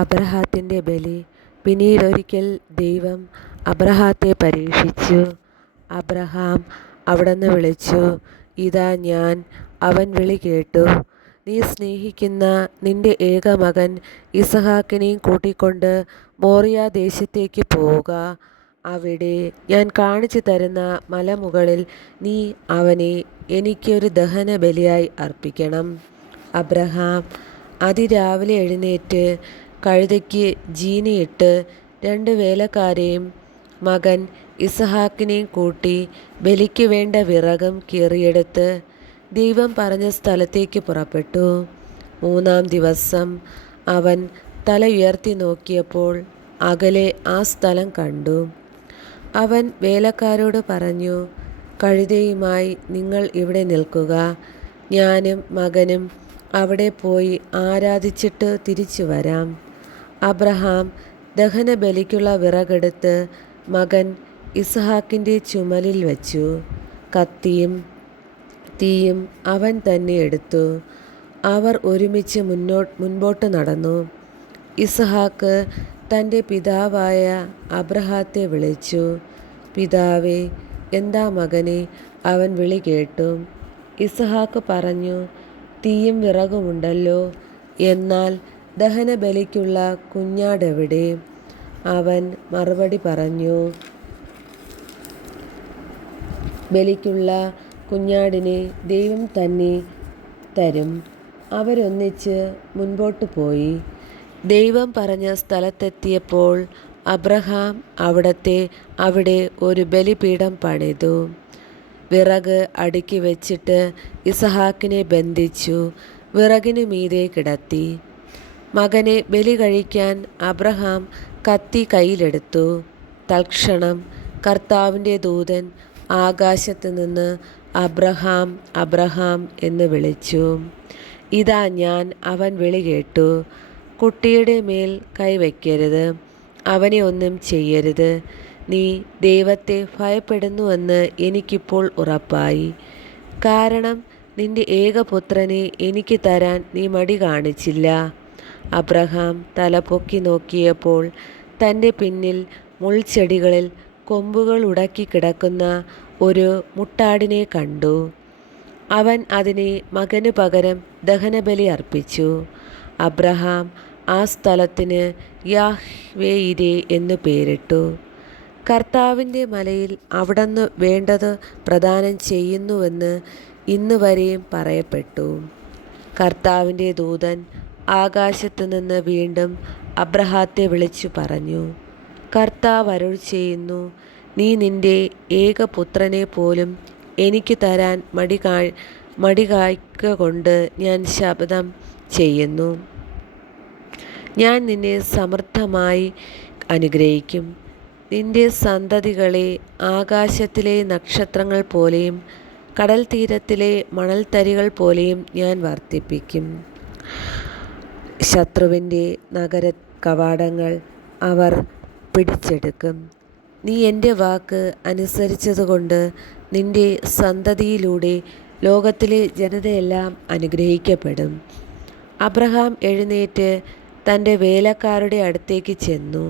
അബ്രാഹത്തിൻ്റെ ബലി. പിന്നീടൊരിക്കൽ ദൈവം അബ്രാഹത്തെ പരീക്ഷിച്ചു. അബ്രാഹാം അവിടുന്ന് വിളിച്ചു, ഇതാ ഞാൻ. അവൻ വിളി കേട്ടു. നീ സ്നേഹിക്കുന്ന നിന്റെ ഏകമകൻ ഇസഹാക്കിനെയും കൂട്ടിക്കൊണ്ട് മോറിയാദേശത്തേക്ക് പോവുക. അവിടെ ഞാൻ കാണിച്ചു തരുന്ന മലമുകളിൽ നീ അവനെ എനിക്കൊരു ദഹനബലിയായി അർപ്പിക്കണം. അബ്രാഹാം അതിരാവിലെ എഴുന്നേറ്റ് കഴുതയ്ക്ക് ജീനിയിട്ട് 2 വേലക്കാരെയും മകൻ ഇസഹാക്കിനെയും കൂട്ടി ബലിക്ക് വേണ്ട വിറകും കീറിയെടുത്ത് ദൈവം പറഞ്ഞ സ്ഥലത്തേക്ക് പുറപ്പെട്ടു. 3-ാം ദിവസം അവൻ തല ഉയർത്തി നോക്കിയപ്പോൾ അകലെ ആ സ്ഥലം കണ്ടു. അവൻ വേലക്കാരോട് പറഞ്ഞു, കഴുതയുമായി നിങ്ങൾ ഇവിടെ നിൽക്കുക, ഞാനും മകനും അവിടെ പോയി ആരാധിച്ചിട്ട് തിരിച്ചു വരാം. അബ്രാഹാം ദഹനബലിക്കുള്ള വിറകെടുത്ത് മകൻ ഇസഹാക്കിൻ്റെ ചുമലിൽ വച്ചു. കത്തിയും തീയും അവൻ തന്നെ എടുത്തു. അവർ ഒരുമിച്ച് മുൻപോട്ട് നടന്നു. ഇസഹാക്ക് തൻ്റെ പിതാവായ അബ്രാഹത്തെ വിളിച്ചു. പിതാവേ. എന്താ മകനെ? അവൻ വിളി കേട്ടു. ഇസഹാക്ക് പറഞ്ഞു, തീയും വിറകുമുണ്ടല്ലോ, എന്നാൽ ദഹനബലിക്കുള്ള കുഞ്ഞാടെവിടെ? അവൻ മറുപടി പറഞ്ഞു, ബലിക്കുള്ള കുഞ്ഞാടിനെ ദൈവം തന്നെ തരും. അവരൊന്നിച്ച് മുൻപോട്ട് പോയി. ദൈവം പറഞ്ഞ സ്ഥലത്തെത്തിയപ്പോൾ അബ്രാഹാം അവിടെ ഒരു ബലിപീഠം പണിതു. വിറക് അടുക്കി വെച്ചിട്ട് ഇസഹാക്കിനെ ബന്ധിച്ചു വിറകിനു മീതെ കിടത്തി. മകനെ ബലി കഴിക്കാൻ അബ്രാഹാം കത്തി കയ്യിലെടുത്തു. തൽക്ഷണം കർത്താവിൻ്റെ ദൂതൻ ആകാശത്ത് നിന്ന് അബ്രാഹാം, അബ്രാഹാം എന്ന് വിളിച്ചു. ഇതാ ഞാൻ. അവൻ വിളി കേട്ടു. കുട്ടിയുടെ മേൽ കൈവയ്ക്കരുത്, അവനെ ഒന്നും ചെയ്യരുത്. നീ ദൈവത്തെ ഭയപ്പെടുന്നുവെന്ന് എനിക്കിപ്പോൾ ഉറപ്പായി. കാരണം നിന്റെ ഏകപുത്രനെ എനിക്ക് തരാൻ നീ മടി കാണിച്ചില്ല. അബ്രാഹാം തല പൊക്കി നോക്കിയപ്പോൾ തൻ്റെ പിന്നിൽ മുൾച്ചെടികളിൽ കൊമ്പുകൾ ഉടക്കി കിടക്കുന്ന ഒരു മുട്ടാടിനെ കണ്ടു. അവൻ അതിനെ മകന് പകരം ദഹനബലി അർപ്പിച്ചു. അബ്രാഹാം ആ സ്ഥലത്തിന് യാഹ്വേയിരെ എന്നു പേരിട്ടു. കർത്താവിൻ്റെ മലയിൽ അവിടുന്ന് വേണ്ടത് പ്രദാനം ചെയ്യുന്നുവെന്ന് ഇന്ന് വരെയും പറയപ്പെട്ടു. കർത്താവിൻ്റെ ദൂതൻ ആകാശത്തു നിന്ന് വീണ്ടും അബ്രാഹത്തെ വിളിച്ചു പറഞ്ഞു, കർത്താവ് അരുളി ചെയ്യുന്നു, നീ നിന്റെ ഏകപുത്രനെ പോലും എനിക്ക് തരാൻ മടികായ്ക്കൊണ്ട് ഞാൻ ശപഥം ചെയ്യുന്നു. ഞാൻ നിന്നെ സമൃദ്ധമായി അനുഗ്രഹിക്കും. നിന്റെ സന്തതികളെ ആകാശത്തിലെ നക്ഷത്രങ്ങൾ പോലെയും കടൽ തീരത്തിലെ മണൽത്തരികൾ പോലെയും ഞാൻ വർദ്ധിപ്പിക്കും. ശത്രുവിൻ്റെ നഗര കവാടങ്ങൾ അവർ പിടിച്ചെടുക്കും. നീ എൻ്റെ വാക്ക് അനുസരിച്ചതുകൊണ്ട് നിന്റെ സന്തതിയിലൂടെ ലോകത്തിലെ ജനതയെല്ലാം അനുഗ്രഹിക്കപ്പെടും. അബ്രാഹാം എഴുന്നേറ്റ് തൻ്റെ വേലക്കാരുടെ അടുത്തേക്ക് ചെന്നു.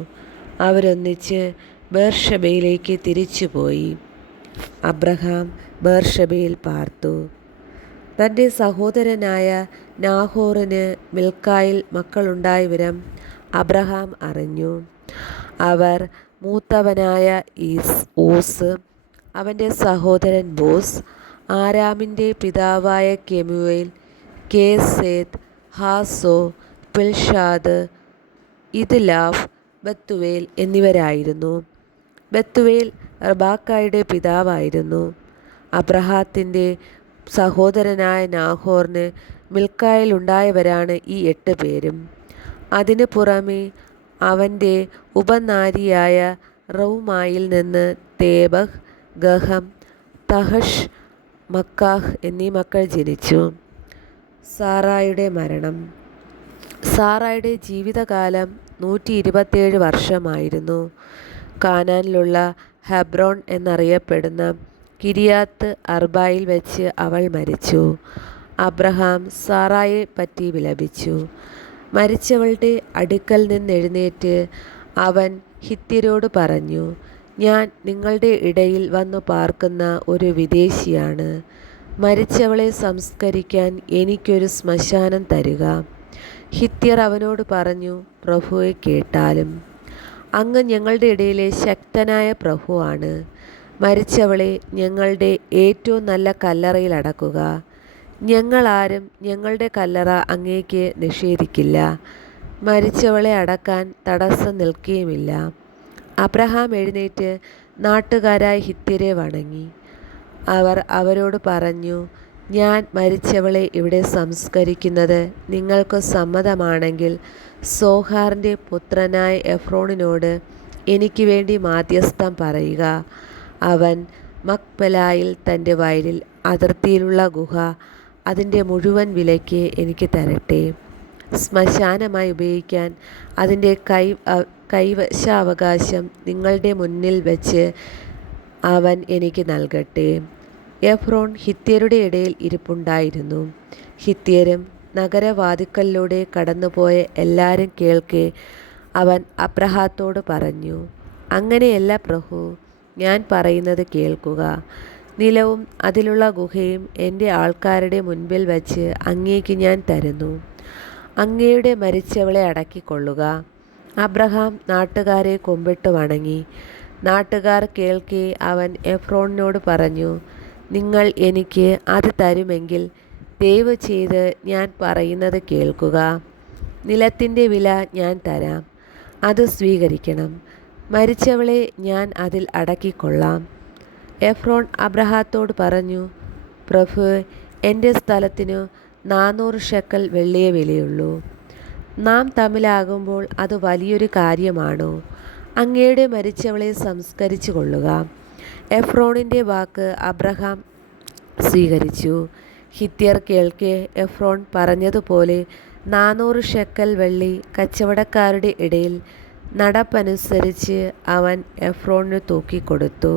അവരൊന്നിച്ച് ബേർഷബയിലേക്ക് തിരിച്ചുപോയി. അബ്രാഹാം ബേർഷബയിൽ പാർത്തു. തൻ്റെ സഹോദരനായ നാഹോറിന് മിൽക്കായിൽ മക്കളുണ്ടായ വിവരം അബ്രാഹാം അറിഞ്ഞു. അവർ മൂത്തവനായ ഊസ്, അവൻ്റെ സഹോദരൻ ബോസ്, ആരാമിൻ്റെ പിതാവായ കെമുവേൽ, കേസേത്ത്, ഹാസോ, പിൽഷാദ്, ഇദ്ലാഫ്, ബത്തുവേൽ എന്നിവരായിരുന്നു. ബത്തുവേൽ റബാക്കായുടെ പിതാവായിരുന്നു. അബ്രാഹത്തിൻ്റെ സഹോദരനായ നാഹോറിന് മിൽക്കായിൽ ഉണ്ടായവരാണ് ഈ 8 പേരും. അതിനു പുറമെ അവൻ്റെ ഉപനാരിയായ റൗമായിൽ നിന്ന് തേബഹ്, ഗഹം, തഹഷ്, മക്കാഹ് എന്നീ മക്കൾ ജനിച്ചു. സാറായുടെ മരണം. സാറായുടെ ജീവിതകാലം 127 വർഷമായിരുന്നു. കാനാനിലുള്ള ഹെബ്രോൺ എന്നറിയപ്പെടുന്ന കിരിയാത്ത് അർബായിൽ വെച്ച് അവൾ മരിച്ചു. അബ്രാഹാം സാറായെ പറ്റി വിലപിച്ചു. മരിച്ചവളുടെ അടുക്കൽ നിന്നെഴുന്നേറ്റ് അവൻ ഹിത്യരോട് പറഞ്ഞു, ഞാൻ നിങ്ങളുടെ ഇടയിൽ വന്നു പാർക്കുന്ന ഒരു വിദേശിയാണ്. മരിച്ചവളെ സംസ്കരിക്കാൻ എനിക്കൊരു ശ്മശാനം തരിക. ഹിത്യർ അവനോട് പറഞ്ഞു, പ്രഭുവെ കേട്ടാലും. അങ്ങ് ഞങ്ങളുടെ ഇടയിലെ ശക്തനായ പ്രഭുവാണ്. മരിച്ചവളെ ഞങ്ങളുടെ ഏറ്റവും നല്ല കല്ലറയിൽ അടക്കുക. ഞങ്ങളാരും ഞങ്ങളുടെ കല്ലറ അങ്ങേക്ക് നിഷേധിക്കില്ല. മരിച്ചവളെ അടക്കാൻ തടസ്സം നിൽക്കുകയുമില്ല. അബ്രഹാം എഴുന്നേറ്റ് നാട്ടുകാരായ ഹിത്യരെ വണങ്ങി. അവർ അവരോട് പറഞ്ഞു, ഞാൻ മരിച്ചവളെ ഇവിടെ സംസ്കരിക്കുന്നത് നിങ്ങൾക്ക് സമ്മതമാണെങ്കിൽ സോഹാറിൻ്റെ പുത്രനായ എഫ്രോണിനോട് എനിക്ക് വേണ്ടി മാധ്യസ്ഥം പറയുക. അവൻ മക്പെലായിൽ തൻ്റെ വയലിൽ അതിർത്തിയിലുള്ള ഗുഹ അതിൻ്റെ മുഴുവൻ വിലയ്ക്ക് എനിക്ക് തരട്ടെ. ശ്മശാനമായി ഉപയോഗിക്കാൻ അതിൻ്റെ കൈവശാവകാശം നിങ്ങളുടെ മുന്നിൽ വച്ച് അവൻ എനിക്ക് നൽകട്ടെ. എഫ്രോൺ ഹിത്യരുടെ ഇടയിൽ ഇരിപ്പുണ്ടായിരുന്നു. ഹിത്യരും നഗരവാതിക്കലിലൂടെ കടന്നുപോയ എല്ലാവരും കേൾക്കെ അവൻ അബ്രഹാത്തോട് പറഞ്ഞു, അങ്ങനെയല്ല പ്രഭു, ഞാൻ പറയുന്നത് കേൾക്കുക. നിലവും അതിലുള്ള ഗുഹയും എൻ്റെ ആൾക്കാരുടെ മുൻപിൽ വച്ച് അങ്ങേക്ക് ഞാൻ തരുന്നു. അങ്ങയുടെ മരിച്ചവളെ അടക്കിക്കൊള്ളുക. അബ്രഹാം നാട്ടുകാരെ കുമ്പിട്ട് വണങ്ങി. നാട്ടുകാർ കേൾക്കെ അവൻ എഫ്രോണിനോട് പറഞ്ഞു, നിങ്ങൾ എനിക്ക് അത് തരുമെങ്കിൽ ദയവ് ചെയ്ത് ഞാൻ പറയുന്നത് കേൾക്കുക. നിലത്തിൻ്റെ വില ഞാൻ തരാം, അത് സ്വീകരിക്കണം. മരിച്ചവളെ ഞാൻ അതിൽ അടക്കിക്കൊള്ളാം. എഫ്രോൺ അബ്രഹാത്തോട് പറഞ്ഞു, പ്രഭു, എൻ്റെ സ്ഥലത്തിനു 400 ഷെക്കൽ വെള്ളിയേ വിലയുള്ളൂ. നാം തമ്മിലാകുമ്പോൾ അത് വലിയൊരു കാര്യമാണോ? അങ്ങയുടെ മരിച്ചവളെ സംസ്കരിച്ചു കൊള്ളുക. എഫ്രോണിൻ്റെ വാക്ക് അബ്രഹാം സ്വീകരിച്ചു. ഹിത്യർ കേൾക്കെ എഫ്രോൺ പറഞ്ഞതുപോലെ 400 ഷെക്കൽ വെള്ളി കച്ചവടക്കാരുടെ ഇടയിൽ നടപ്പനുസരിച്ച് അവൻ എഫ്രോണിന് തൂക്കിക്കൊടുത്തു.